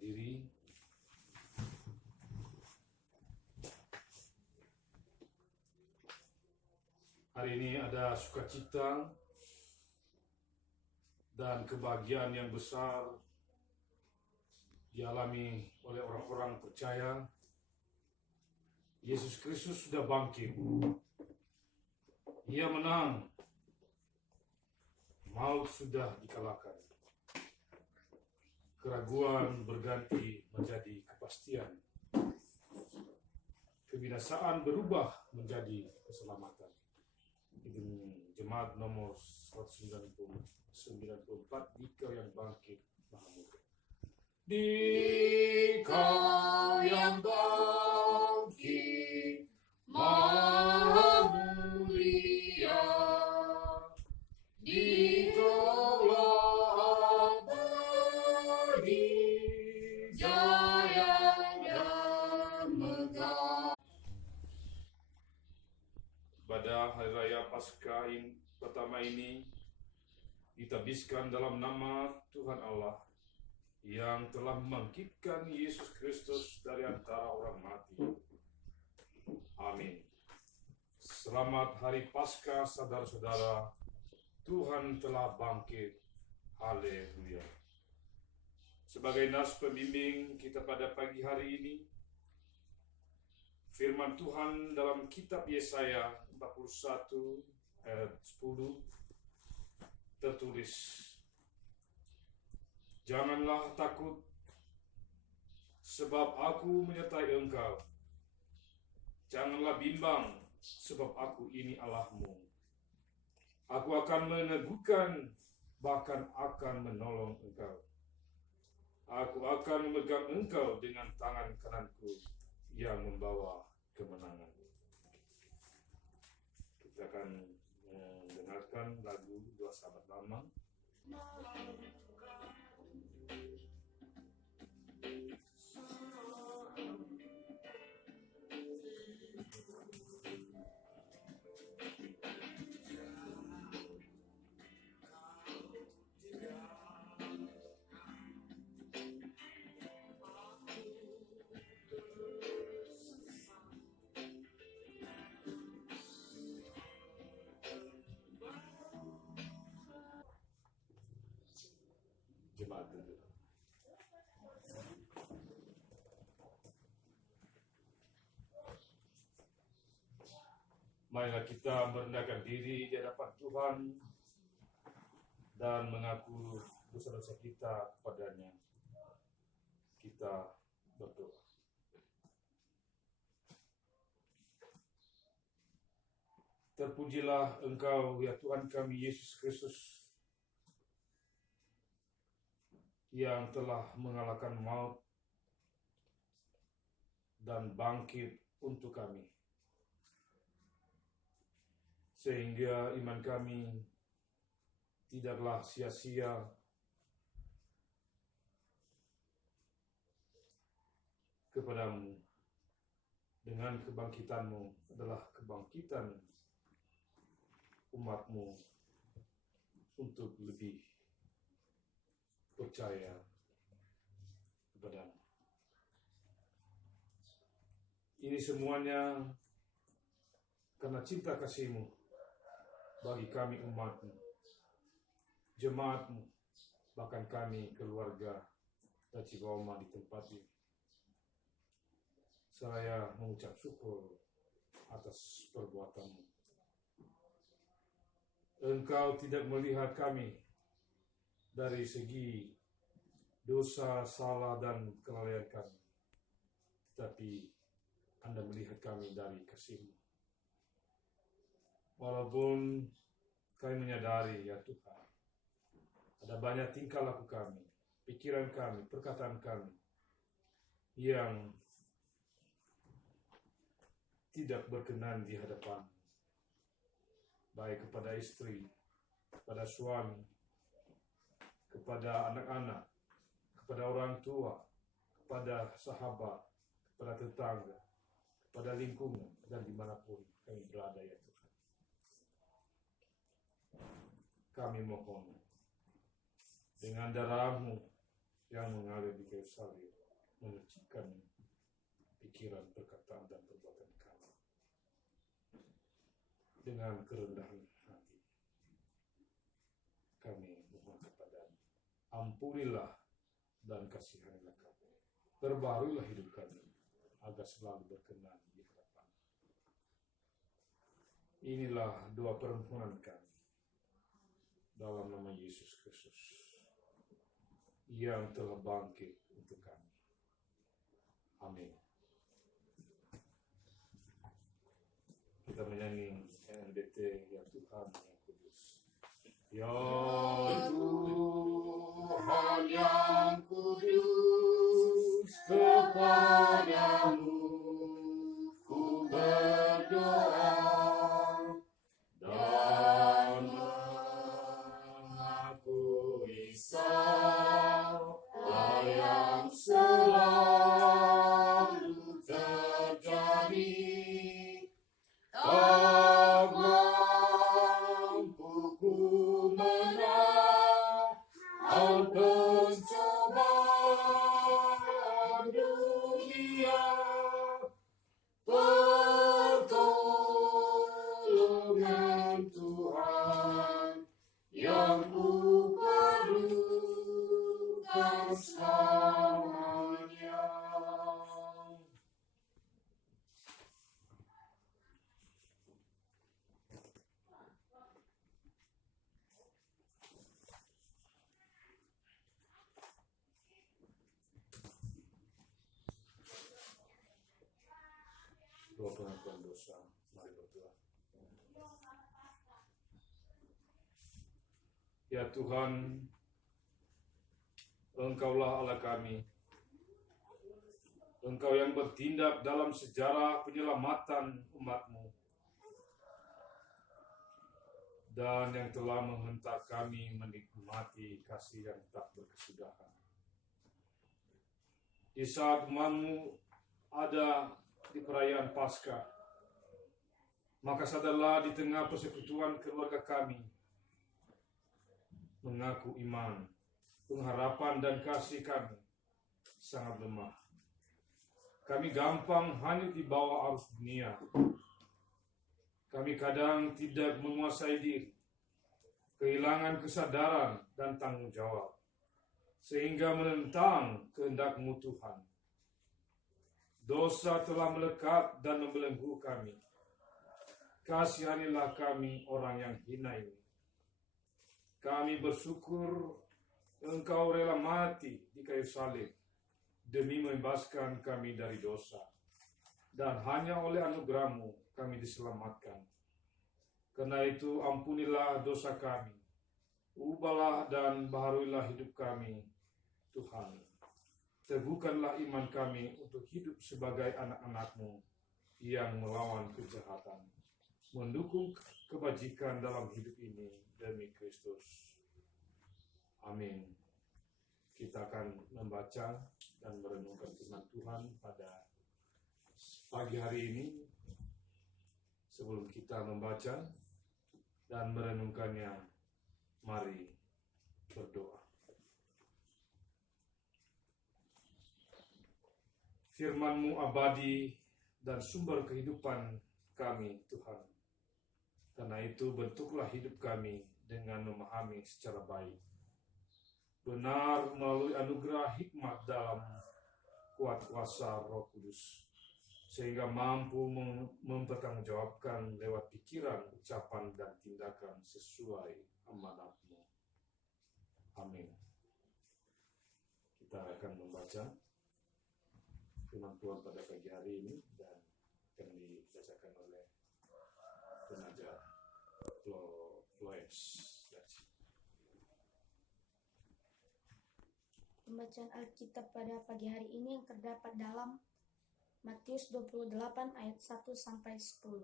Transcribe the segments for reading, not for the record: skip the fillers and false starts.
berdiri. Hari ini ada sukacita dan kebahagiaan yang besar dialami oleh orang-orang percaya. Yesus Kristus sudah bangkit. Ia menang. Maut sudah dikalahkan. Keraguan berganti menjadi kepastian. Kebinasaan berubah menjadi keselamatan. Ini jemaat nomor 194, Dikau yang bangkit Maha Mulia. Dikau yang bangkit Maha Mulia, Dikaulah abadi, jaya dan megah. Pada Hari Raya Paskah pertama ini ditabiskan dalam nama Tuhan Allah yang telah membangkitkan Yesus Kristus dari antara orang mati. Amin. Selamat Hari Paskah, saudara-saudara. Tuhan telah bangkit. Haleluya. Sebagai nas pembimbing kita pada pagi hari ini, firman Tuhan dalam kitab Yesaya 41 ayat 10 tertulis, "Janganlah takut, sebab aku menyertai engkau. Janganlah bimbang, sebab aku ini Allahmu. Aku akan meneguhkan, bahkan akan menolong engkau. Aku akan memegang engkau dengan tangan kananku yang membawa kemenangan." Kita akan mendengarkan lagu Dua Sahabat Lama. Jemaat duduk. Marilah kita merendahkan diri di hadapan Tuhan dan mengaku dosa-dosa kita kepadanya. Kita berdoa. Terpujilah Engkau, ya Tuhan kami Yesus Kristus, yang telah mengalahkan maut dan bangkit untuk kami, sehingga iman kami tidaklah sia-sia kepadamu. Dengan kebangkitanmu adalah kebangkitan umatmu untuk lebih percaya kepadamu. Ini semuanya karena cinta kasih-Mu bagi kami umat-Mu, jemaat-Mu, bahkan kami keluarga Daciboma di tempat ini. Saya mengucap syukur atas perbuatan-Mu. Engkau tidak melihat kami dari segi dosa, salah, dan kelalaian kami, tetapi Anda melihat kami dari kasih-Mu. Walaupun kami menyadari, ya Tuhan, ada banyak tingkah laku kami, pikiran kami, perkataan kami yang tidak berkenan di hadapan, baik kepada istri, kepada suami, kepada anak-anak, kepada orang tua, kepada sahabat, kepada tetangga, kepada lingkungan, dan dimanapun kami berada, ya Tuhan. Kami mohon, dengan darah-Mu yang mengalir di kayu salib menyucikan pikiran, perkataan, dan perbuatan kami. Dengan kerendahan hati kami mohon kepadamu, ampunilah dan kasihanilah kami, perbaharuilah hidup kami agar selalu berkenan di hadapan. Inilah doa permohonan kami dalam nama Yesus Kristus yang telah bangkit untuk kami. Amin. Kita menyanyi NBT Ya Tuhan yang Kudus. Ya Tuhan yang kudus, kepadamu ku berdoa dan mengakui salah yang selalu terjadi. Tak mampu ku menahan pencobaan dunia, pertolongan Tuhan yang ku perlukan selamanya. Doa pengakuan dosa, mari berdoa. Ya Tuhan, Engkaulah Allah kami. Engkau yang bertindak dalam sejarah penyelamatan umat-Mu dan yang telah menghentak kami menikmati kasih yang tak berkesudahan. Di saat umat-Mu ada di perayaan Paskah, maka sadarlah di tengah persekutuan keluarga kami mengaku iman, pengharapan dan kasih kami sangat lemah. Kami gampang hanyut di bawah arus dunia. Kami kadang tidak menguasai diri, kehilangan kesadaran dan tanggung jawab, sehingga menentang kehendak-Mu Tuhan. Dosa telah melekat dan membelenggu kami. Kasihanilah kami orang yang hina ini. Kami bersyukur Engkau rela mati di kayu salib demi membebaskan kami dari dosa. Dan hanya oleh anugerah-Mu kami diselamatkan. Karena itu ampunilah dosa kami. Ubahlah dan baharuilah hidup kami, Tuhan. Teguhkanlah iman kami untuk hidup sebagai anak-anak-Mu yang melawan kejahatan, mendukung kebajikan dalam hidup ini demi Kristus. Amin. Kita akan membaca dan merenungkan firman Tuhan pada pagi hari ini. Sebelum kita membaca dan merenungkannya, mari berdoa. Firman-Mu abadi dan sumber kehidupan kami, Tuhan. Karena itu bentuklah hidup kami dengan memahami secara baik, benar melalui anugerah hikmat dalam kuat kuasa Roh Kudus, sehingga mampu mempertanggungjawabkan lewat pikiran, ucapan, dan tindakan sesuai amanat-Mu. Amin. Kita akan membaca firman Tuhan pada pagi hari ini dan akan dibacakan oleh pengajar Loes. Pembacaan Alkitab pada pagi hari ini yang terdapat dalam Matius 28 ayat 1 sampai 10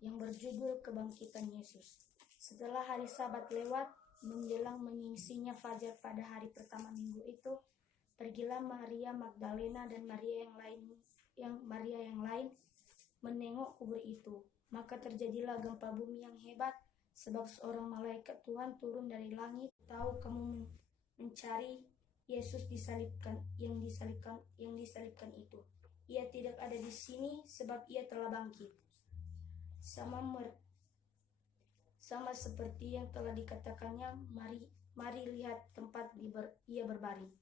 yang berjudul Kebangkitan Yesus. Setelah hari Sabat lewat, menjelang menyingsinya fajar pada hari pertama minggu itu, pergilah Maria Magdalena dan Maria yang lain menengok kubur itu. Maka terjadilah gempa bumi yang hebat, sebab seorang malaikat Tuhan turun dari langit. Tahu kamu mencari Yesus yang disalibkan itu. Ia tidak ada di sini sebab ia telah bangkit. Sama seperti yang telah dikatakannya, mari lihat tempat ia berbaring.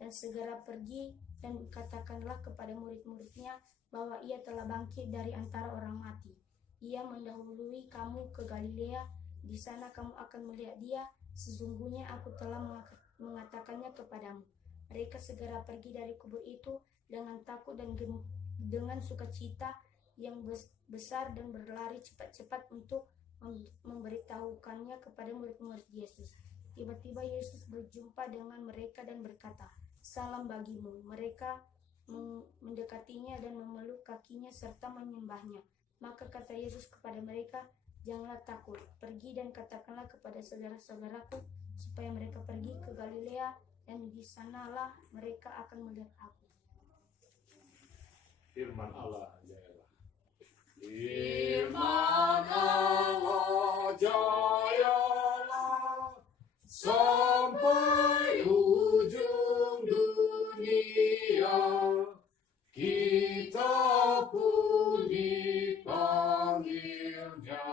Dan segera pergi dan katakanlah kepada murid-muridnya bahwa ia telah bangkit dari antara orang mati. Ia mendahului kamu ke Galilea, di sana kamu akan melihat dia. Sesungguhnya aku telah mengatakannya kepadamu. Mereka segera pergi dari kubur itu dengan takut dan dengan sukacita yang besar dan berlari cepat-cepat untuk memberitahukannya kepada murid-murid Yesus. Tiba-tiba Yesus berjumpa dengan mereka dan berkata, "Salam bagimu." Mereka mendekatinya dan memeluk kakinya serta menyembahnya. Maka kata Yesus kepada mereka, "Janganlah takut. Pergi dan katakanlah kepada saudara-saudaraku supaya mereka pergi ke Galilea, dan di sanalah mereka akan melihat aku." Firman Allah, jayalah. Firman Allah, jayalah sampai ujung dunia. Kita pun dipanggilnya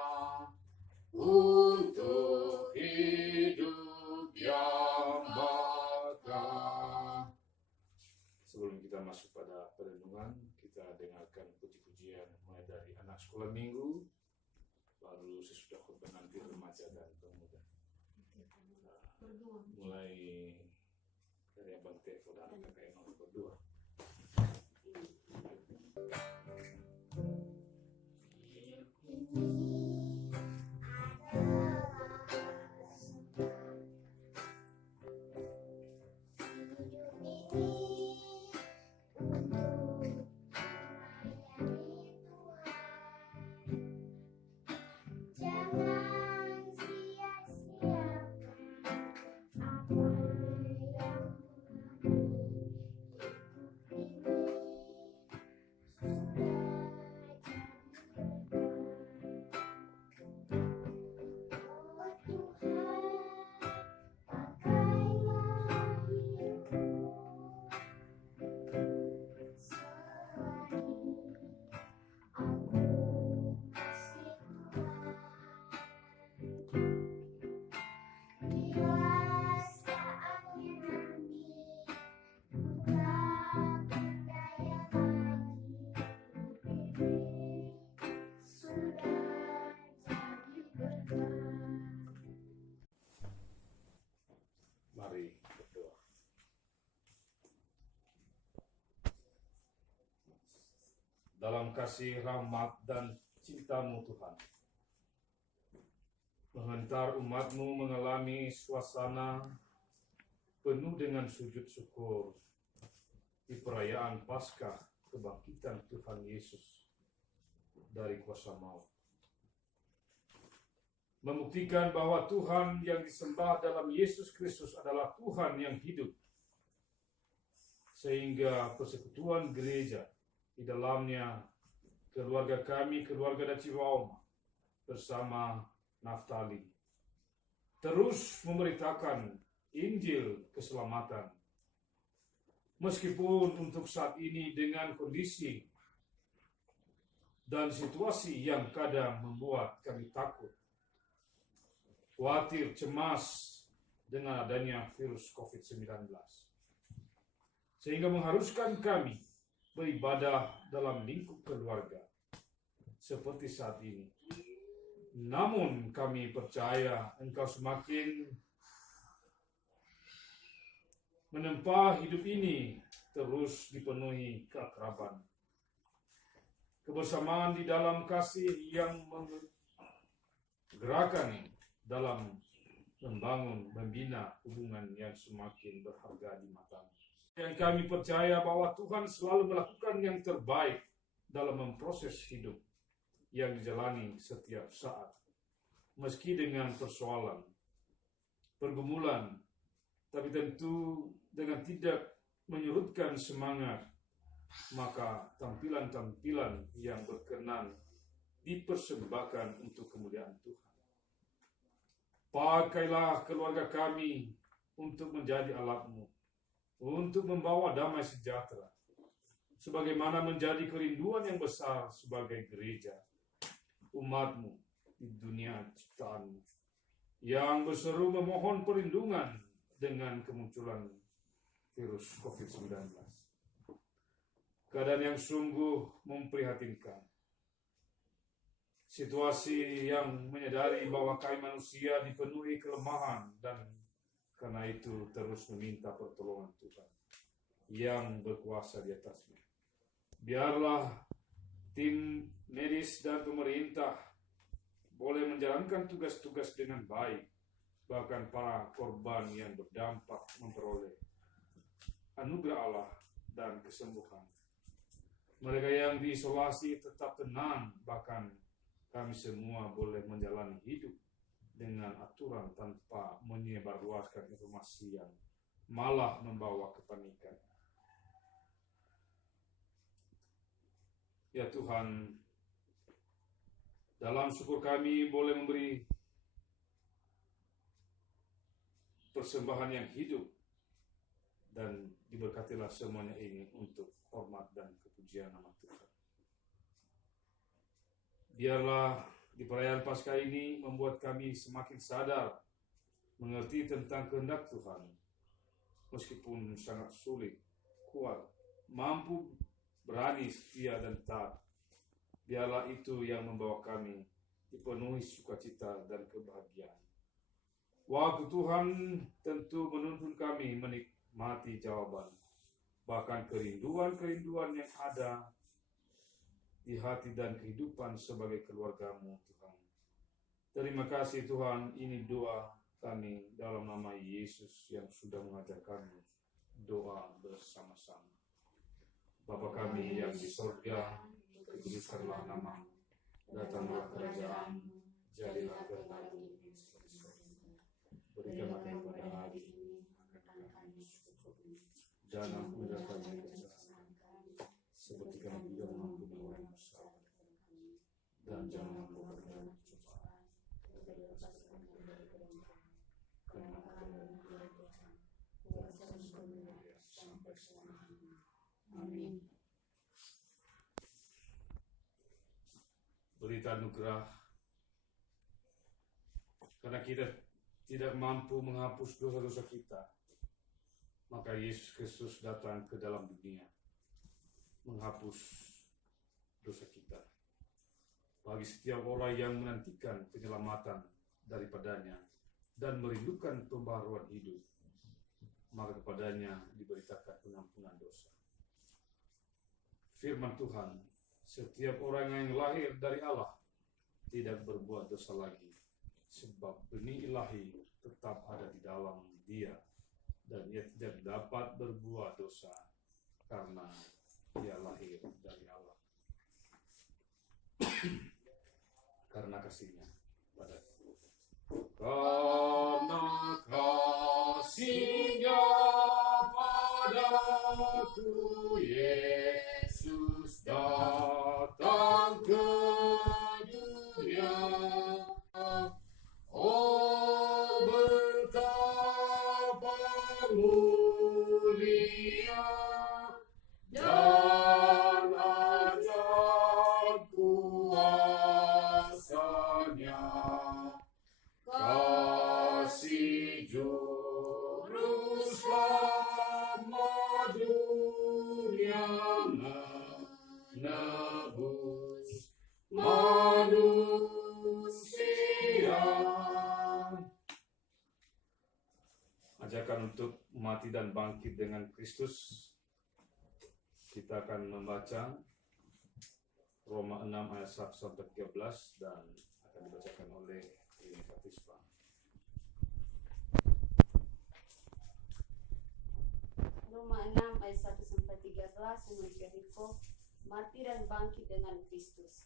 untuk hidup yang bakal. Sebelum kita masuk pada perenungan, kita dengarkan puji-pujian mulai dari anak sekolah minggu, lalu sesudah khotbah nanti remaja dan pemuda. Mulai dari Abang Teko dan kakak nomor berdua. Mari berdoa. Dalam kasih, rahmat, dan cinta-Mu Tuhan, menghantar umat-Mu mengalami suasana penuh dengan sujud syukur di perayaan Paskah kebangkitan Tuhan Yesus dari kuasa maut. Membuktikan bahwa Tuhan yang disembah dalam Yesus Kristus adalah Tuhan yang hidup. Sehingga persekutuan gereja, di dalamnya keluarga kami, keluarga Daciwaoma, bersama Naftali, terus memberitakan Injil keselamatan. Meskipun untuk saat ini dengan kondisi dan situasi yang kadang membuat kami takut, khawatir, cemas dengan adanya virus COVID-19. Sehingga mengharuskan kami beribadah dalam lingkup keluarga seperti saat ini. Namun kami percaya Engkau semakin menempa hidup ini terus dipenuhi keakraban, kebersamaan di dalam kasih yang menggerakkan dalam membangun, membina hubungan yang semakin berharga di mata-Mu. Dan kami percaya bahwa Tuhan selalu melakukan yang terbaik dalam memproses hidup yang dijalani setiap saat. Meski dengan persoalan, pergumulan, tapi tentu dengan tidak menyurutkan semangat, maka tampilan-tampilan yang berkenan dipersembahkan untuk kemuliaan Tuhan. Pakailah keluarga kami untuk menjadi alat-Mu, untuk membawa damai sejahtera, sebagaimana menjadi kerinduan yang besar sebagai gereja, umatmu di dunia ciptaanmu, yang berseru memohon perlindungan dengan kemunculan virus COVID-19. Keadaan yang sungguh memprihatinkan. Situasi yang menyadari bahwa kami manusia dipenuhi kelemahan dan karena itu terus meminta pertolongan Tuhan yang berkuasa di atasnya. Biarlah tim medis dan pemerintah boleh menjalankan tugas-tugas dengan baik, bahkan para korban yang berdampak memperoleh anugerah Allah dan kesembuhan. Mereka yang diisolasi tetap tenang, bahkan kami semua boleh menjalani hidup dengan aturan tanpa menyebarluaskan informasi yang malah membawa kepanikan. Ya Tuhan, dalam syukur kami boleh memberi persembahan yang hidup, dan diberkatilah semuanya ini untuk hormat dan kepujian nama Tuhan. Biarlah di perayaan Paskah ini membuat kami semakin sadar, mengerti tentang kehendak Tuhan, meskipun sangat sulit, kuat, mampu, berani, setia, dan taat. Biarlah itu yang membawa kami dipenuhi sukacita dan kebahagiaan. Waktu Tuhan tentu menuntun kami menikmati jawaban, bahkan kerinduan-kerinduan yang ada di hati dan kehidupan sebagai keluarga-Mu, Tuhan. Terima kasih Tuhan, ini doa kami dalam nama Yesus yang sudah mengajar kami doa bersama-sama. Bapa kami yang di sorga, dikuduskanlah nama-Mu, datanglah kerajaan-Mu, jadilah kehendak-Mu di surga. Berikanlah kepada hari ini makan kami secukupnya, dan ampunilah kami kesalahan kami, seperti kami juga mengampuni orang yang bersalah kepada kami, dan jangan membawa kami dalam pencobaan, tetapi lepaskan kami dari kebenaran, karena kami adalah Tuhan, kuasa dan kemuliaan sampai selamanya. Amin. Berita anugerah, karena kita tidak mampu menghapus dosa-dosa kita, maka Yesus Kristus datang ke dalam dunia menghapus dosa kita. Bagi setiap orang yang menantikan penyelamatan daripadanya dan merindukan pembaharuan hidup, maka kepadanya diberitakan pengampunan dosa. Firman Tuhan, setiap orang yang lahir dari Allah tidak berbuat dosa lagi, sebab benih ilahi tetap ada di dalam dia, dan ia tidak dapat berbuat dosa karena ia lahir dari Allah. Karena kasihnya padaku. Karena kasihnya padaku, Yesus datang ke dunia. Oh, betapa mulia dan ajaib kuasanya, kasih juru selamat dunia menebus manusia. Ajakan untuk mati dan bangkit dengan Kristus. Kita akan membaca Roma 6 ayat 1 sampai 13 dan akan dibacakan oleh Rini Fatispa. Roma 6 ayat 1 sampai 13 menurut Yeriko, mati dan bangkit dengan Kristus.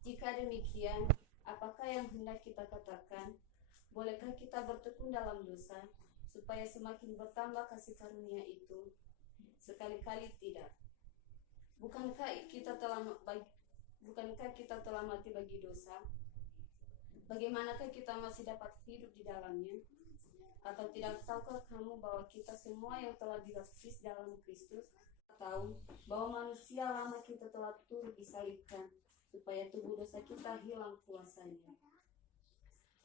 Jika demikian, apakah yang hendak kita katakan? Bolehkah kita bertekun dalam dosa supaya semakin bertambah kasih karunia itu? Sekali-kali tidak. Bukankah kita telah mati bagi dosa? Bagaimanakah kita masih dapat hidup di dalamnya? Atau tidak tahukah kamu bahwa kita semua yang telah dibaptis dalam Kristus tahu bahwa manusia lama kita telah turut disalibkan supaya tubuh dosa kita hilang kuasanya,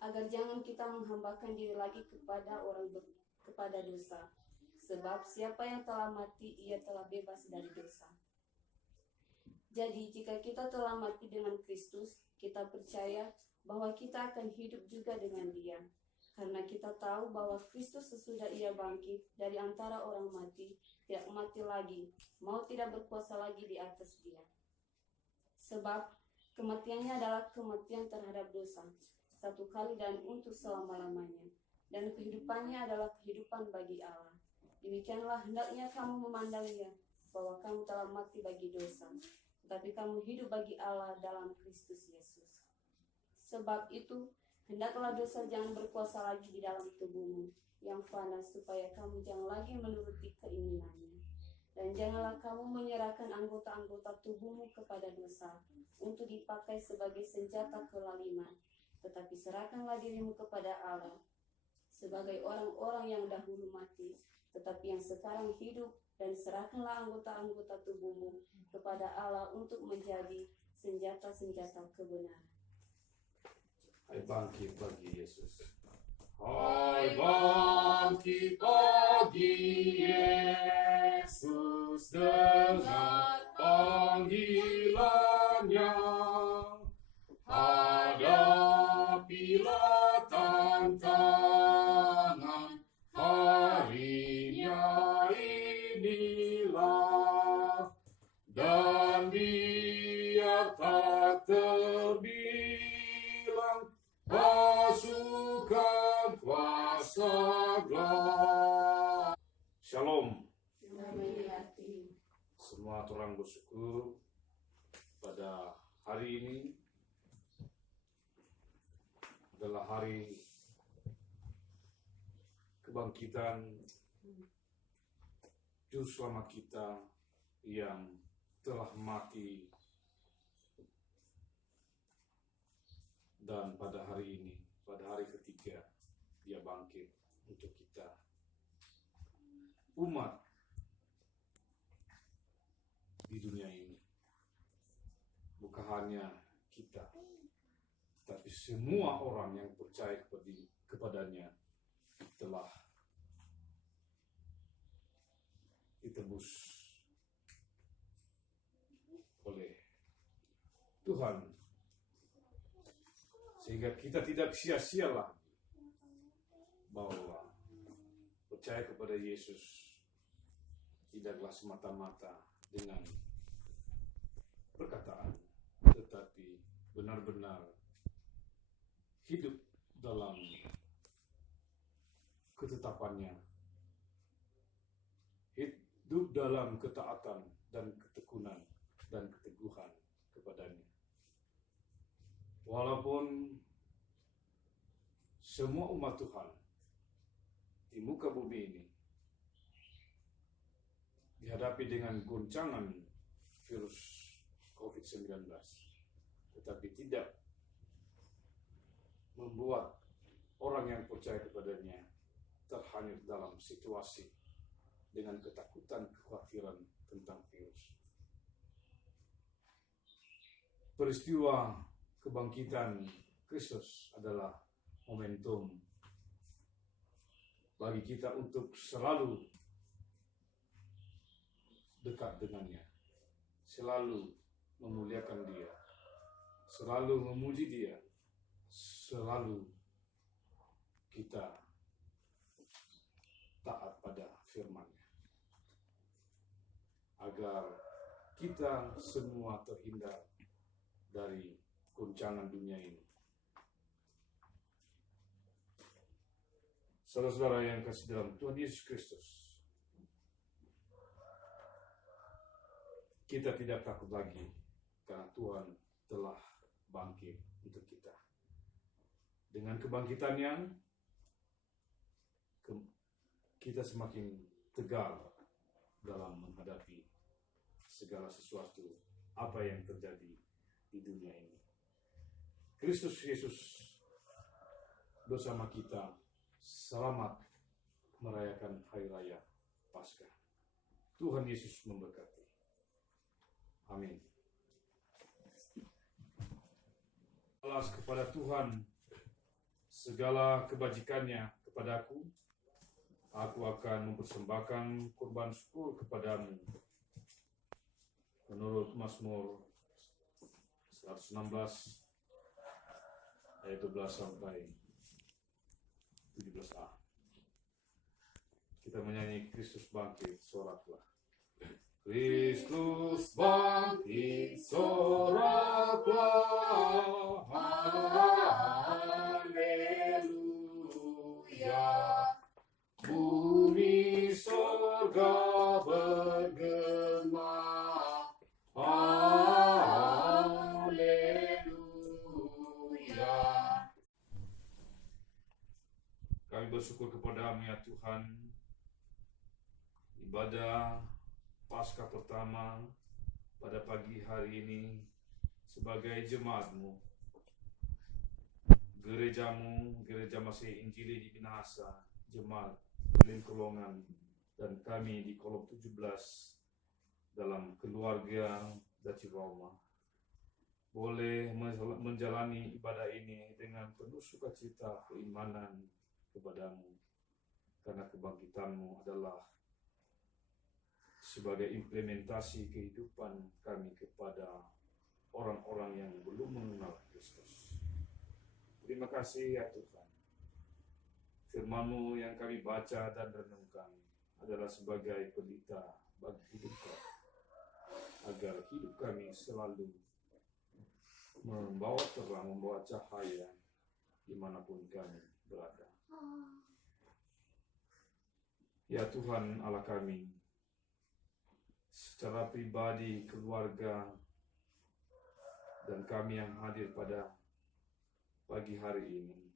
agar jangan kita menghambakan diri lagi kepada dosa. Sebab siapa yang telah mati, ia telah bebas dari dosa. Jadi jika kita telah mati dengan Kristus, kita percaya bahwa kita akan hidup juga dengan Dia. Karena kita tahu bahwa Kristus sesudah Ia bangkit dari antara orang mati, tidak mati lagi, mau tidak berkuasa lagi di atas Dia. Sebab kematiannya adalah kematian terhadap dosa, satu kali dan untuk selama-lamanya. Dan kehidupannya adalah kehidupan bagi Allah. Demikianlah hendaknya kamu memandangnya, bahwa kamu telah mati bagi dosa, tetapi kamu hidup bagi Allah dalam Kristus Yesus. Sebab itu, hendaklah dosa jangan berkuasa lagi di dalam tubuhmu, yang fana, supaya kamu jangan lagi menuruti keinginannya. Dan janganlah kamu menyerahkan anggota-anggota tubuhmu kepada dosa, untuk dipakai sebagai senjata kelaliman, tetapi serahkanlah dirimu kepada Allah, sebagai orang-orang yang dahulu mati, tetapi yang sekarang hidup, dan serahkanlah anggota-anggota tubuhmu kepada Allah untuk menjadi senjata-senjata kebenaran. Hai bangkit bagi Yesus. Hai bangkit bagi Yesus, dengar panggilannya. Hadapilah tantangan, harinya inilah, dan biar tak terbilang pasukan kuasa gelap. Shalom. Damai hati. Semua orang bersyukur pada hari ini adalah hari kebangkitan Juru Selamat kita yang telah mati, dan pada hari ini, pada hari ketiga, Dia bangkit untuk kita. Umat di dunia ini, bukan hanya kita, tapi semua orang yang percaya kepadanya telah ditebus oleh Tuhan, sehingga kita tidak sia-sialah bahwa percaya kepada Yesus tidaklah semata-mata dengan perkataan, tetapi benar-benar hidup dalam ketetapannya, hidup dalam ketaatan dan ketekunan dan keteguhan kepadanya. Walaupun semua umat Tuhan di muka bumi ini dihadapi dengan goncangan virus COVID-19, tetapi tidak membuat orang yang percaya kepadanya terhanyut dalam situasi dengan ketakutan, kekhawatiran tentang virus. Peristiwa kebangkitan Kristus adalah momentum bagi kita untuk selalu dekat dengannya, selalu memuliakan Dia, selalu memuji Dia, selalu kita taat pada firman-Nya, agar kita semua terhindar dari goncangan dunia ini. Saudara-saudara yang kasih dalam Tuhan Yesus Kristus, kita tidak takut lagi karena Tuhan telah bangkit untuk kita. Dengan kebangkitannya, kita semakin tegar dalam menghadapi segala sesuatu apa yang terjadi di dunia ini. Kristus Yesus bersama kita selamat merayakan Hari Raya Paskah. Tuhan Yesus memberkati. Amin. Alas kepada Tuhan segala kebajikannya kepadaku, aku akan mempersembahkan kurban syukur kepadamu. Menurut Mazmur 116 ayat 12 sampai 17a. Kita menyanyi Kristus bangkit, soraklah. Kristus bangkit, soraklah, haleluya. Bumi sorga bergema, haleluya. Kami bersyukur kepadamu ya Tuhan. Ibadah Paskah pertama pada pagi hari ini sebagai jemaat-Mu, gereja-Mu, Gereja Masih Injili di Minahasa, jemaat Lingkolongan, dan kami di kolom 17 dalam keluarga Daciroma boleh menjalani ibadah ini dengan penuh sukacita keimanan kepadamu, karena kebangkitan-Mu adalah sebagai implementasi kehidupan kami kepada orang-orang yang belum mengenal Kristus. Terima kasih ya Tuhan. Firman-Mu yang kami baca dan renungkan adalah sebagai pelita bagi hidup kami, agar hidup kami selalu membawa terang, membawa cahaya dimanapun kami berada. Ya Tuhan Allah kami, secara pribadi, keluarga, dan kami yang hadir pada pagi hari ini,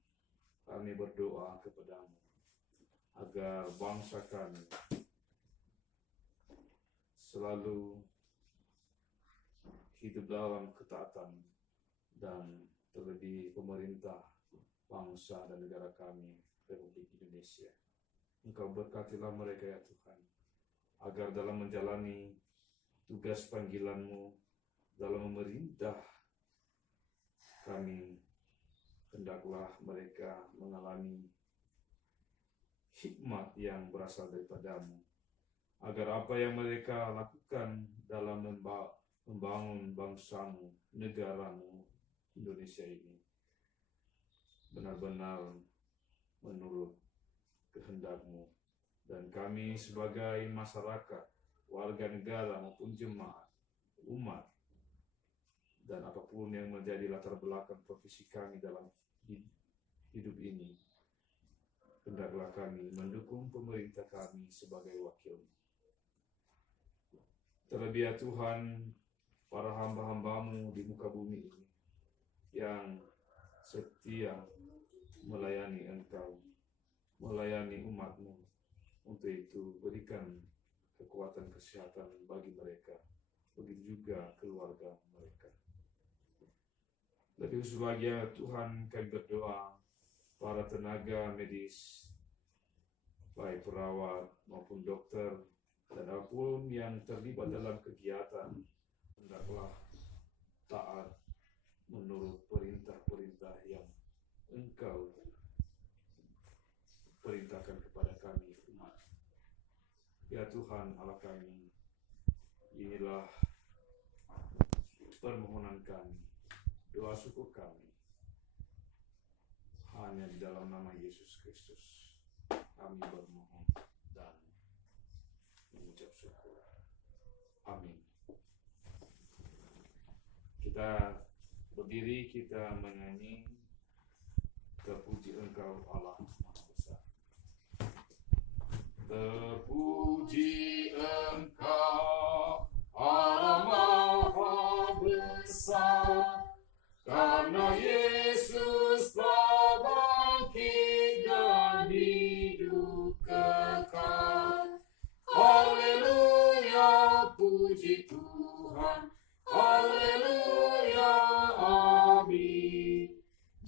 kami berdoa kepadamu agar bangsa kami selalu hidup dalam ketaatan, dan terlebih pemerintah bangsa dan negara kami, Republik Indonesia. Engkau berkatilah mereka ya Tuhan, agar dalam menjalani tugas panggilan-Mu dalam memerintah kami, hendaklah mereka mengalami hikmat yang berasal daripada-Mu, agar apa yang mereka lakukan dalam membangun bangsa-Mu, negara-Mu, Indonesia ini, benar-benar menurut kehendak-Mu. Dan kami sebagai masyarakat, warga negara maupun jemaat, umat, dan apapun yang menjadi latar belakang profesi kami dalam hidup ini, hendaklah kami mendukung pemerintah kami sebagai wakil. Terlebih ya Tuhan, para hamba-hamba-Mu di muka bumi ini yang setia melayani Engkau, melayani umat-Mu. Untuk itu berikan kekuatan kesehatan bagi mereka, begitu juga keluarga mereka. Lebih khusus lagi ya Tuhan, kami berdoa para tenaga medis, baik perawat maupun dokter, dan apapun yang terlibat dalam kegiatan, hendaklah taat menurut perintah-perintah yang Engkau perintahkan kepada kami umat. Ya Tuhan Allah kami, inilah permohonan kami, doa syukur kami, hanya di dalam nama Yesus Kristus kami bermohon dan mengucap syukur. Amin. Kita berdiri, kita menyanyi Terpuji Engkau Allah Maha Besar. Terpuji Engkau Allah Maha Besar, karena Yesus telah bangkit dan hidup kekal. Haleluya, puji Tuhan. Haleluya, amin.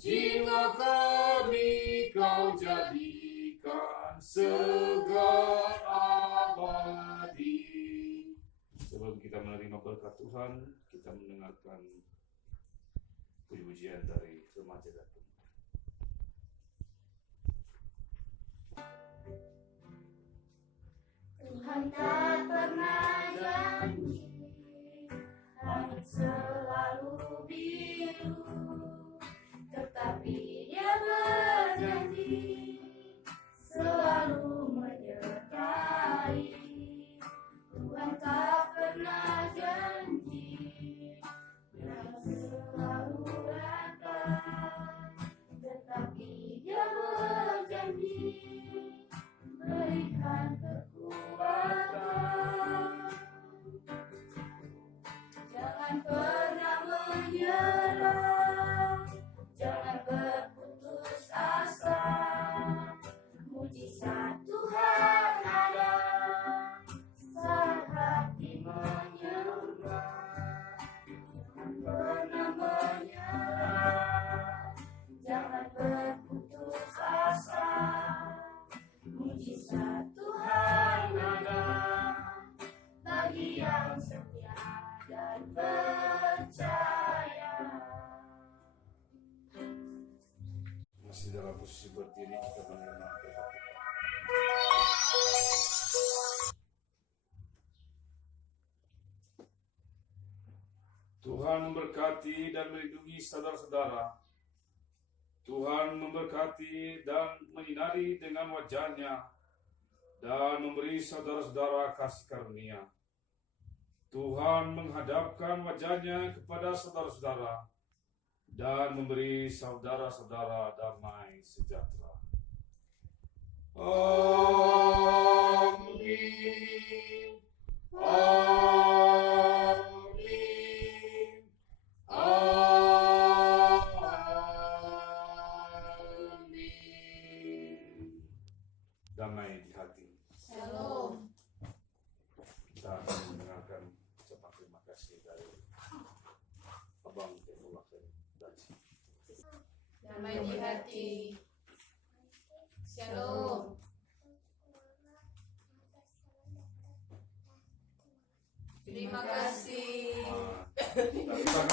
Jiwa kami Kau jadikan menerima berkat Tuhan, kita mendengarkan puji-pujian dari remaja dan pemuda. Tuhan tak pernah janji, langit selalu biru, tetapi Dia berjanji selalu menyertai. Tuhan tak pernah janji yang selalu datang, tetapi Dia berjanji berikan kekuatan. Jangan pernah menyerah, jangan berputus asa. Mujizat Tuhan ada saat hati menyembah. Jangan pernah menyerah, jangan berputus asa. Mujizat Tuhan ada bagi yang setia dan percaya. Masih dalam posisi berdiri, kita menerima berkat Tuhan. Tuhan memberkati dan melindungi saudara-saudara. Tuhan memberkati dan menyinari dengan wajah-Nya dan memberi saudara-saudara kasih karunia. Tuhan menghadapkan wajah-Nya kepada saudara-saudara dan memberi saudara-saudara damai sejahtera. Amin. Amin. Amin. Damai di hati. Shalom. Kita akan mendengarkan ucapan terima kasih dari Abang Teguh Daci. Damai di hati. Shalom. Terima kasih. Kita akan